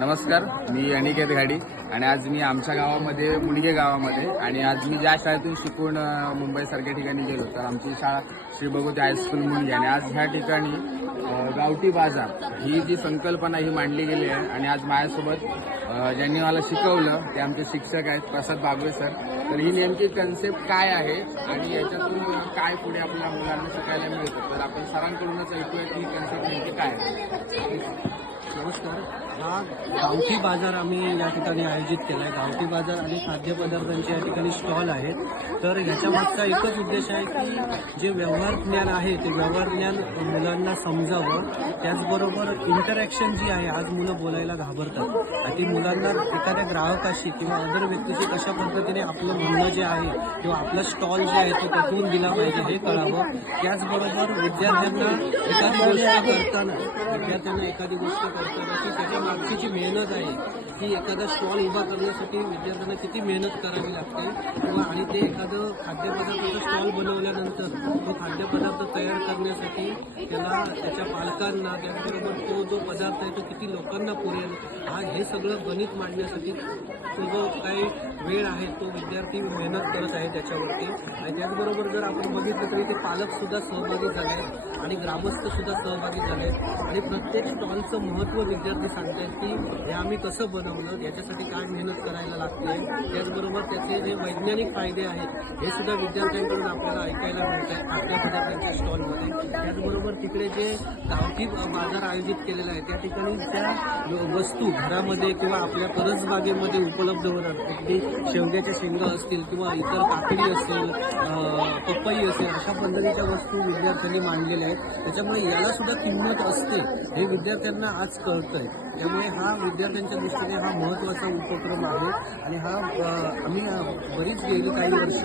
नमस्कार, मी अनिकेत घाडी आणि आज मी आमच्या गावामध्ये मुणगे गावामध्ये आणि आज मी ज्या शाळेतून शिकून मुंबईसारख्या ठिकाणी गेलो तर आमची शाळा श्री भगवती हायस्कूल मुणगे आणि आज ह्या ठिकाणी गावठी बाजार ही जी संकल्पना ही मांडली गेली आहे आणि आज माझ्यासोबत ज्यांनी मला शिकवलं ते आमचे शिक्षक आहेत प्रसाद बागवे सर. तर ही नेमकी कन्सेप्ट काय आहे आणि याच्यातून काय पुढे आपल्या मुलांना शिकायला मिळतं तर आपण सरांकडूनच ऐकूया की ही कन्सेप्ट नेमकी काय आहे. नमस्कार. हा गावठी बाजार आम्ही या ठिकाणी आयोजित केला आहे. गावठी बाजार आणि खाद्यपदार्थांचे या ठिकाणी स्टॉल आहेत. तर ह्याच्या मागचा एकच उद्देश आहे की जे व्यवहार ज्ञान आहे ते व्यवहार ज्ञान मुलांना समजावं. त्याचबरोबर इंटरॅक्शन जी आहे, आज मुलं बोलायला घाबरतात आणि ती मुलांना एखाद्या ग्राहकाशी किंवा अदर व्यक्तीशी कशा पद्धतीने आपलं म्हणणं जे आहे किंवा आपलं स्टॉल जे आहे तो कुठून दिला पाहिजे हे कळावं. त्याचबरोबर विद्यार्थ्यांना एखादी गोष्ट करताना की त्याच्या मागची जी मेहनत आहे की एखादा स्टॉल उभा करण्यासाठी विद्यार्थ्यांना किती मेहनत करावी लागते किंवा आणि ते एखादं खाद्यपदार्थाचा स्टॉल बनवल्यानंतर तो खाद्यपदार्थ तयार करण्यासाठी त्याला त्याच्या पालकांना त्याचबरोबर तो जो पदार्थ आहे तो किती लोकांना पुरेल हे सगळं गणित मांडण्यासाठी तो जो काही वेळ आहे तो विद्यार्थी मेहनत करत आहे त्याच्यावरती. आणि त्याचबरोबर जर आपण बघितलं तरी ते पालकसुद्धा सहभागी झाले आहेत आणि ग्रामस्थसुद्धा सहभागी झाले आहेत आणि प्रत्येक स्टॉलचं महत्त्व विद्यार्थी सांगतात की हे आम्ही कसं बनवलं, याच्यासाठी काय मेहनत करायला लागते. त्याचबरोबर त्याचे जे वैज्ञानिक फायदे आहेत हे सुद्धा विद्यार्थ्यांकडून आपल्याला ऐकायला मिळत आहे खाद्यपदार्थांच्या स्टॉलमध्ये. त्याचबरोबर तिकडे जे गावठी बाजार आयोजित केलेला आहे त्या ठिकाणी त्या वस्तू घरामध्ये किंवा आपल्या परसबागेमध्ये उपलब्ध होतात. अगदी शेवग्याच्या शेंगा असतील किंवा इतर काकडी असतील, पपई असेल, अशा पद्धतीच्या वस्तू विद्यार्थ्यांनी मांडलेल्या आहेत. त्याच्यामुळे याला सुद्धा किंमत असते हे विद्यार्थ्यांना आज कळतंय. त्यामुळे हा विद्यार्थ्यांच्या दृष्टीने हा महत्त्वाचा उपक्रम आहे आणि हा आम्ही बरीच गेली काही वर्ष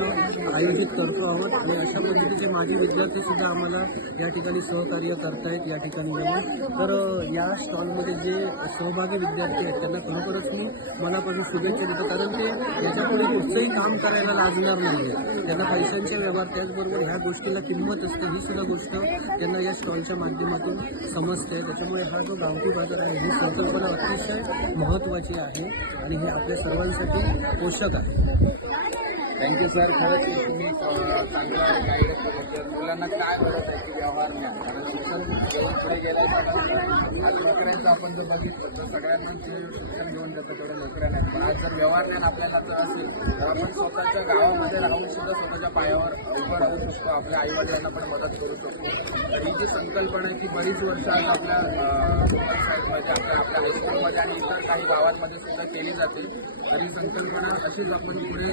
आयोजित करतो आहोत आणि अशा पद्धतीचे माझे विद्यार्थीसुद्धा आम्हाला या ठिकाणी सहकार्य करतायत या ठिकाणी येऊन. तर या स्टॉलमध्ये जे सहभागी विद्यार्थी आहेत त्यांना खरोखरच मी मनापासून शुभेच्छा देतो, कारण ते याच्यापुढे कुठचंही काम करायला लागणार नाही आहे. त्यांना पैशांचे व्यवहार त्याचबरोबर ह्या गोष्टीला किंमत असते ही सुद्धा गोष्ट त्यांना या स्टॉलच्या माध्यमातून समजते. त्याच्यामुळे हा जो गावठी बाजार आहे ही संकल्पना अतिशय महत्त्वाची आहे आणि हे आपल्या सर्वांसाठी पोषक आहे. Thank you sir. खरंच तुम्ही चांगला गाईड मुलांना काय गरज आहे की व्यवहार ज्ञान, कारण शिक्षण पुढे गेल्यानंतर आज नोकऱ्यांचं आपण जर बघितलं तर सगळ्यांना जे शिक्षण घेऊन जातं तेवढ्या नोकऱ्या नाही. पण आज जर व्यवहार ज्ञान आपल्याला जर असेल तर आपण स्वतःच्या गावामध्ये राहून सुद्धा स्वतःच्या पायावर उभं राहू शकतो, आपल्या आईवडिलांना पण मदत करू शकतो. तर ही जी संकल्पना आहे ती बरीच वर्ष आज आपल्या मुंबई साईडमध्ये आपल्या हायस्कूलमध्ये आणि इतर काही गावांमध्ये सुद्धा केली जाते. तर ही संकल्पना अशीच आपण पुढे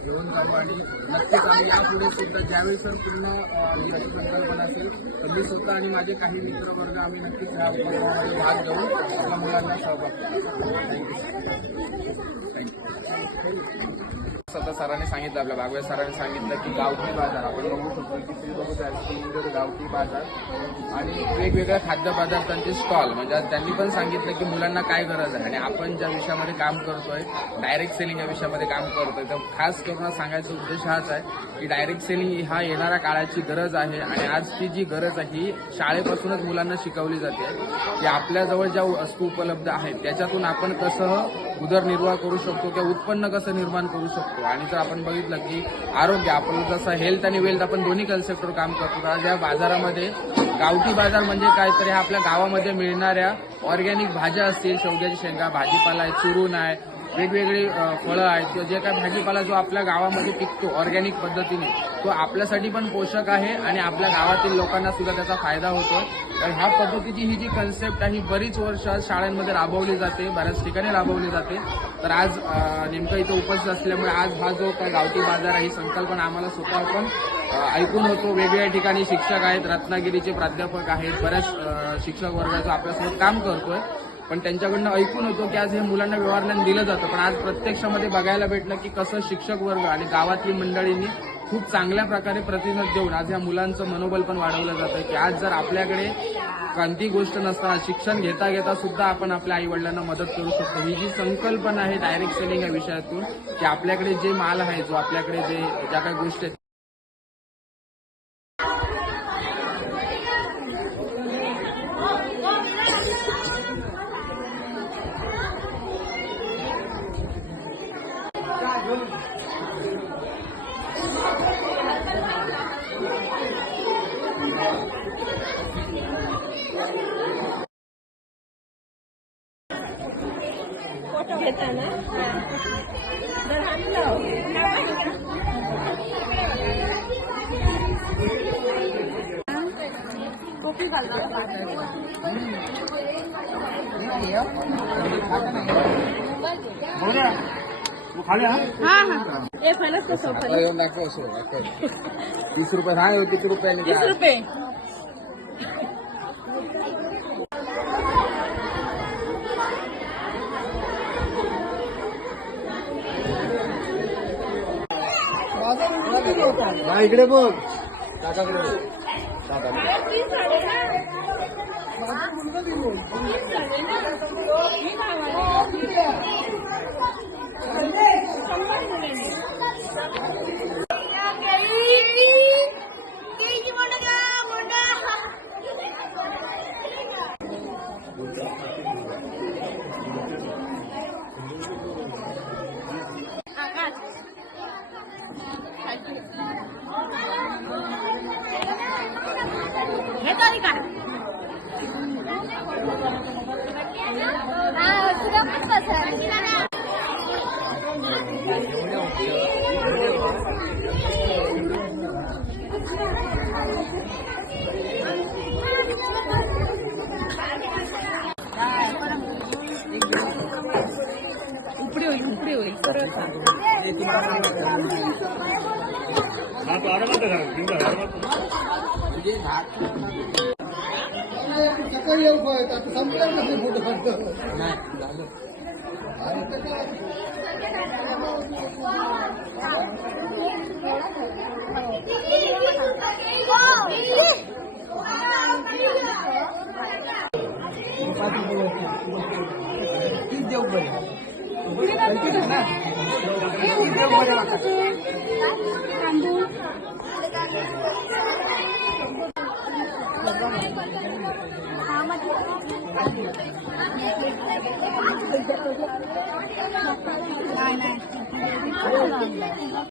घेऊन जाऊ आणि नक्कीच आम्ही यापुढे सुद्धा ज्यावेळी सर पुन्हा ही अशी संकल्पना असेल तर मी स्वतः आणि माझे काही मित्रवर्ग आम्ही नक्कीच या उपक्रमामध्ये भाग घेऊन आपल्या मुलांना सहभाग थँक्यू. स्वतः सरांनी सांगितलं, आपल्या बागवे सरांनी सांगितलं की गावठी बाजार आपण बघू शकतो की श्री भगवती हायस्कूल गावठी बाजार आणि वेगवेगळ्या खाद्यपदार्थांचे स्टॉल. म्हणजे त्यांनी पण सांगितलं की मुलांना काय गरज आहे आणि आपण ज्या विषयामध्ये काम करतोय डायरेक्ट सेलिंग या विषयामध्ये काम करतोय तर खास करून सांगायचा उद्देश हाच आहे की डायरेक्ट सेलिंग हा येणाऱ्या काळाची गरज आहे आणि आजची जी गरज आहे ही शाळेपासूनच मुलांना शिकवली जाते की आपल्याजवळ ज्या वस्तू उपलब्ध आहेत त्याच्यातून आपण कसं उदरनिर्वाह करू शकतो किंवा उत्पन्न कसं निर्माण करू शकतो. आणि जर आपण बघितलं की आरोग्य आपलं जसं हेल्थ आणि वेल्थ आपण दोन्ही कन्सेप्टवर काम करतो तर आज या बाजारामध्ये गावठी बाजार म्हणजे काय तर ह्या आपल्या गावामध्ये मिळणाऱ्या ऑर्गॅनिक भाज्या असतील, शेवग्याची शेंगा, भाजीपाला आहे, चुरून आहे, वेगवेगळी फळं आहेत किंवा जे काय भाजीपाला जो आपल्या गावामध्ये पिकतो ऑर्गॅनिक पद्धतीने तो आपल्यासाठी पण पोषक आहे आणि आपल्या गावातील लोकांना सुद्धा त्याचा फायदा होतो. तर ह्या पद्धतीची ही जी कन्सेप्ट आहे ही बरीच वर्ष शाळांमध्ये राबवली जाते, बऱ्याच ठिकाणी राबवली जाते. तर आज नेमकं इथं उपस्थित असल्यामुळे आज हा जो काय गावठी बाजार आहे ही संकल्पना आम्हाला स्वतः पण ऐकून होतो. वेगवेगळ्या ठिकाणी शिक्षक आहेत, रत्नागिरीचे प्राध्यापक आहेत, बऱ्याच शिक्षक वर्गाचं आपल्यासोबत काम करतोय पण त्यांच्याकडनं ऐकून होतो की आज हे मुलांना व्यवहार दिलं जातं. पण आज प्रत्यक्षामध्ये बघायला भेटलं की कसं शिक्षक वर्ग आणि गावातली मंडळींनी खूप चांगल्या प्रकारे प्रतिसाद देऊन आज या मुलांचं मनोबल पण वाढवलं जातं की आज जर आपल्याकडे कोणती गोष्ट नसताना शिक्षण घेता घेता सुद्धा आपण आपल्या आई वडिलांना मदत करू शकतो. ही जी संकल्पना आहे डायरेक्ट सेलिंग या विषयातून की आपल्याकडे जे माल आहे जो आपल्याकडे ज्या काही गोष्टी आहेत घेताना कॉफी फणस कसं आता येऊन दाखव असं 30 रुपये हा किती रुपयाने 30 रुपये हा इकडे बघ काकाकडे बघ. काकाकडे. उपडी होईल सरळ नाही